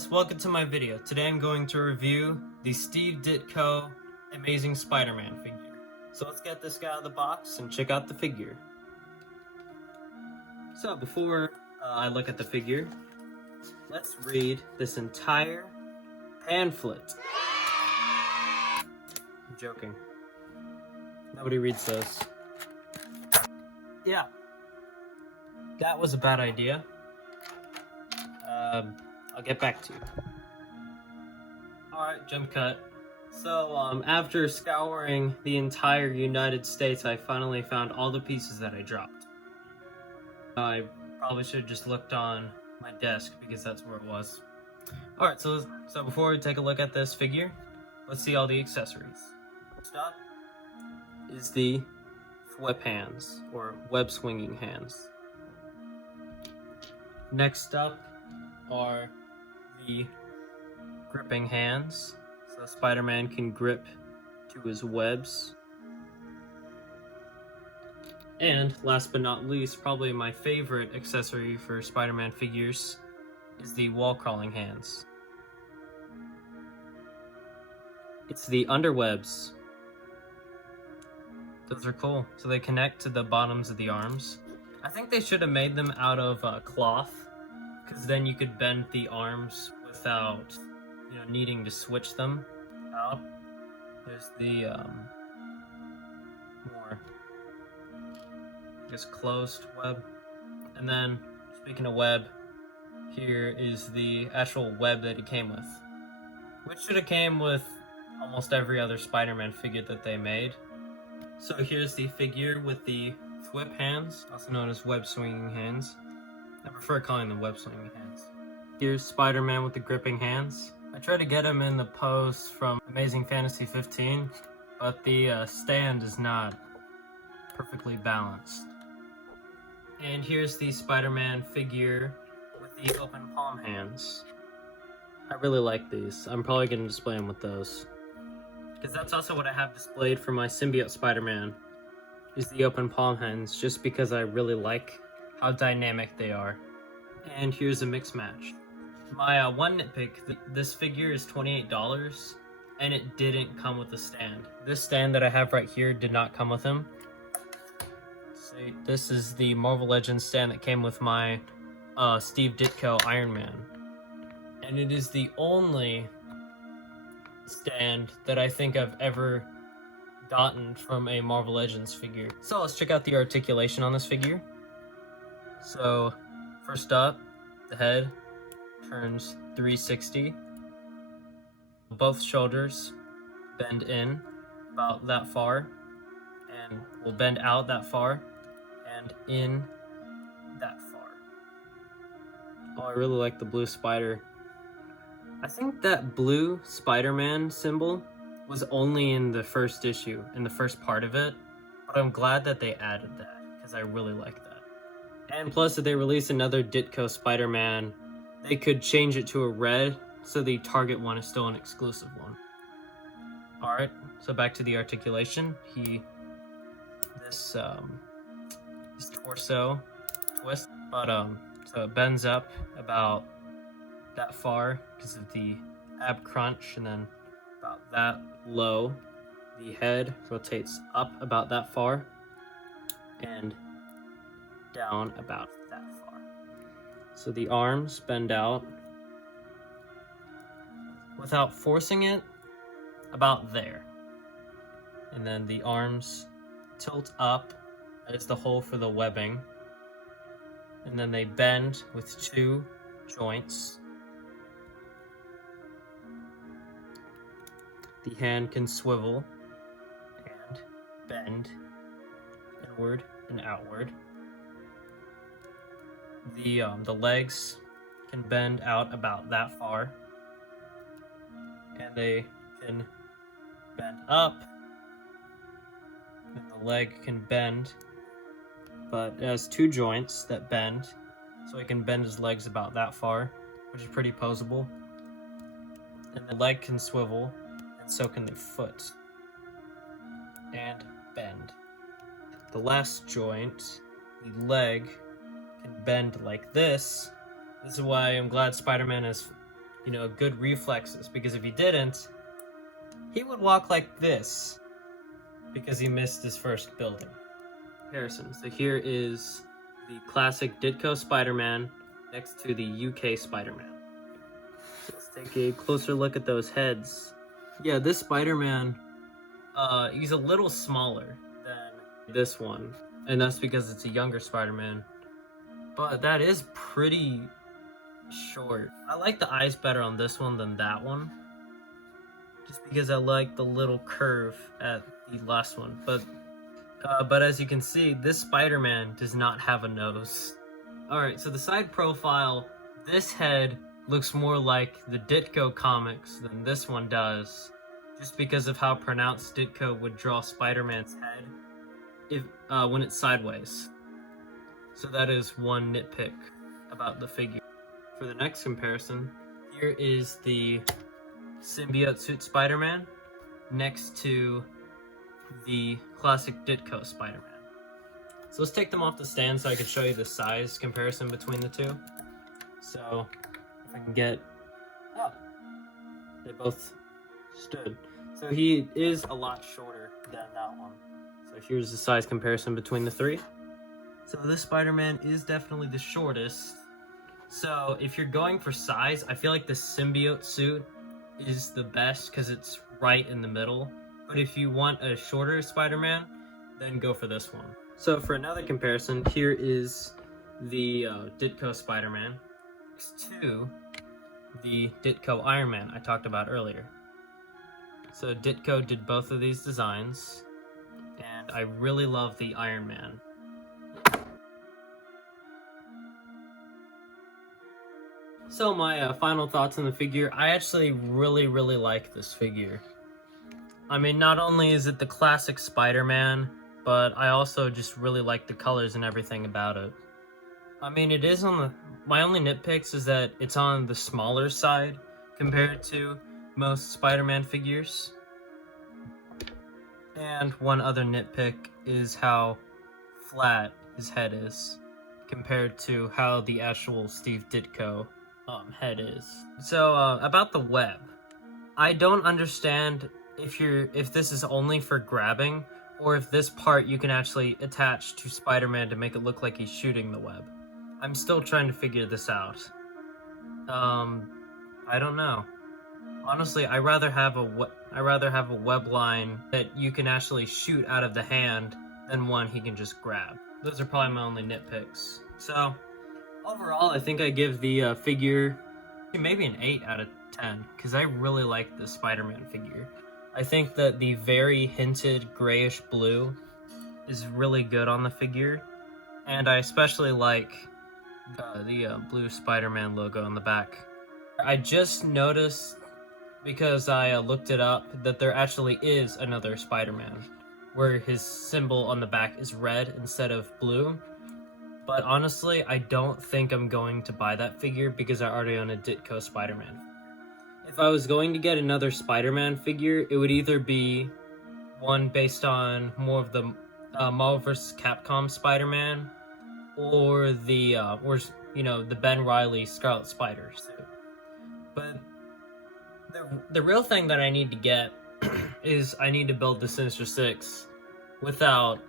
guys, welcome to my video. Today I'm going to review the Steve Ditko Amazing Spider-Man figure. So let's get this guy out of the box and check out the figure. So before I look at the figure, let's read this entire pamphlet. I'm joking. Nobody reads those. Yeah. That was a bad idea. I'll get back to you. Alright, jump cut. So, after scouring the entire United States, I finally found all the pieces that I dropped. I probably should have just looked on my desk because that's where it was. Alright, so before we take a look at this figure, let's see all the accessories. First up is the whip hands, or web swinging hands. Next up are the gripping hands, so Spider-Man can grip to his webs. And last but not least, probably my favorite accessory for Spider-Man figures is the wall-crawling hands. It's the underwebs. Those are cool. So they connect to the bottoms of the arms. I think they should have made them out of cloth, because then you could bend the arms without, needing to switch them out. There's the more, closed web. And then, speaking of web, here is the actual web that it came with, which should have came with almost every other Spider-Man figure that they made. So here's the figure with the whip hands, also known as web swinging hands. I prefer calling them web swinging hands. Here's Spider-Man with the gripping hands. I tried to get him in the pose from Amazing Fantasy 15, but the stand is not perfectly balanced. And here's the Spider-Man figure with the open palm hands. I really like these. I'm probably going to display them with those, because that's also what I have displayed for my symbiote Spider-Man, is the open palm hands, just because I really like how dynamic they are. And here's a mix match. My one nitpick, this figure is $28, and it didn't come with a stand. This stand that I have right here did not come with him. See, this is the Marvel Legends stand that came with my Steve Ditko Iron Man. And it is the only stand that I think I've ever gotten from a Marvel Legends figure. So let's check out the articulation on this figure. So first up, the head turns 360. Both shoulders bend in about that far, and will bend out that far, and in that far. Oh, I really like the blue spider. I think that blue Spider-Man symbol was only in the first issue, in the first part of it, but I'm glad that they added that, because I really like that. And plus, if they release another Ditko Spider-Man, they could change it to a red, so the Target one is still an exclusive one. Alright, so back to the articulation. This torso twist, but so it bends up about that far because of the ab crunch, and then about that low. The head rotates up about that far, and down about that far. So the arms bend out without forcing it about there. And then the arms tilt up as the hole for the webbing. And then they bend with two joints. The hand can swivel and bend inward and outward. The legs can bend out about that far, and they can bend up, and the leg can bend, but it has two joints that bend, so he can bend his legs about that far, which is pretty posable. And the leg can swivel, and so can the foot, and bend. The last joint, the leg, can bend like this. This is why I'm glad Spider-Man has good reflexes, because if he didn't, he would walk like this because he missed his first building. Comparison. So here is the classic Ditko Spider-Man next to the UK Spider-Man. So let's take a closer look at those heads. Yeah, this Spider-Man, he's a little smaller than this one, and that's because it's a younger Spider-Man. But that is pretty short. I like the eyes better on this one than that one, just because I like the little curve at the last one. But as you can see, this Spider-Man does not have a nose. Alright, so the side profile, this head looks more like the Ditko comics than this one does, just because of how pronounced Ditko would draw Spider-Man's head when it's sideways. So that is one nitpick about the figure. For the next comparison, here is the symbiote suit Spider-Man next to the classic Ditko Spider-Man. So let's take them off the stand so I can show you the size comparison between the two. So if I can get up, they both stood. So he is a lot shorter than that one. So here's the size comparison between the three. So this Spider-Man is definitely the shortest. So if you're going for size, I feel like the symbiote suit is the best because it's right in the middle. But if you want a shorter Spider-Man, then go for this one. So for another comparison, here is the Ditko Spider-Man next to the Ditko Iron Man I talked about earlier. So Ditko did both of these designs, and I really love the Iron Man. So my final thoughts on the figure, I actually really like this figure. I mean, not only is it the classic Spider-Man, but I also just really like the colors and everything about it. I mean, it is my only nitpicks is that it's on the smaller side compared to most Spider-Man figures. And one other nitpick is how flat his head is compared to how the actual Steve Ditko head is. So about the web, I don't understand if this is only for grabbing or if this part you can actually attach to Spider-Man to make it look like he's shooting the web. I'm still trying to figure this out. I don't know. Honestly, I rather have a web line that you can actually shoot out of the hand than one he can just grab. Those are probably my only nitpicks. So overall, I think I give the figure maybe an 8 out of 10, because I really like the Spider-Man figure. I think that the very hinted grayish blue is really good on the figure, and I especially like the blue Spider-Man logo on the back. I just noticed, because I looked it up, that there actually is another Spider-Man, where his symbol on the back is red instead of blue. But honestly, I don't think I'm going to buy that figure because I already own a Ditko Spider-Man. If I was going to get another Spider-Man figure, it would either be one based on more of the Marvel vs. Capcom Spider-Man, or the Ben Reilly Scarlet Spider suit. But the real thing that I need to get is I need to build the Sinister Six without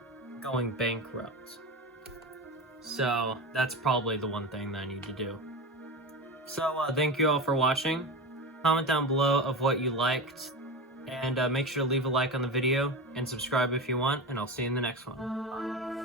going bankrupt. So that's probably the one thing that I need to do. So thank you all for watching. Comment down below of what you liked, and make sure to leave a like on the video and subscribe if you want, and I'll see you in the next one.